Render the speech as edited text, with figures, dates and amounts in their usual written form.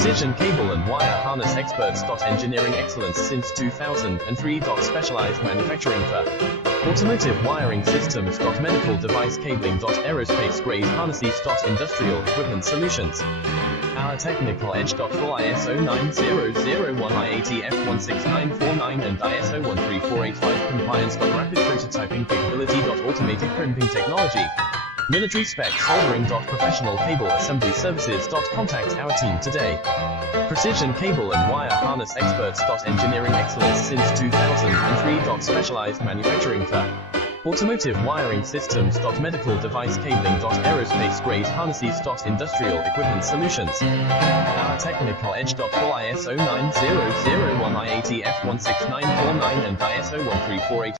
Precision cable and wire harness experts. Engineering excellence since 2003. Specialized manufacturing for automotive wiring systems. Medical device cabling. Aerospace grade harnesses. Industrial equipment solutions. Our technical edge. Full ISO 9001, IATF 16949 and ISO 13485 compliance. Rapid prototyping capability. Automated crimping technology. Military spec soldering. Professional cable assembly services. Contact our team today. Precision cable and wire harness experts. Engineering excellence since 2003. Specialized manufacturing for automotive wiring systems. Medical device cabling. Aerospace grade harnesses. Industrial equipment solutions. Our technical edge. Full ISO 9001, IATF 16949 and ISO 13485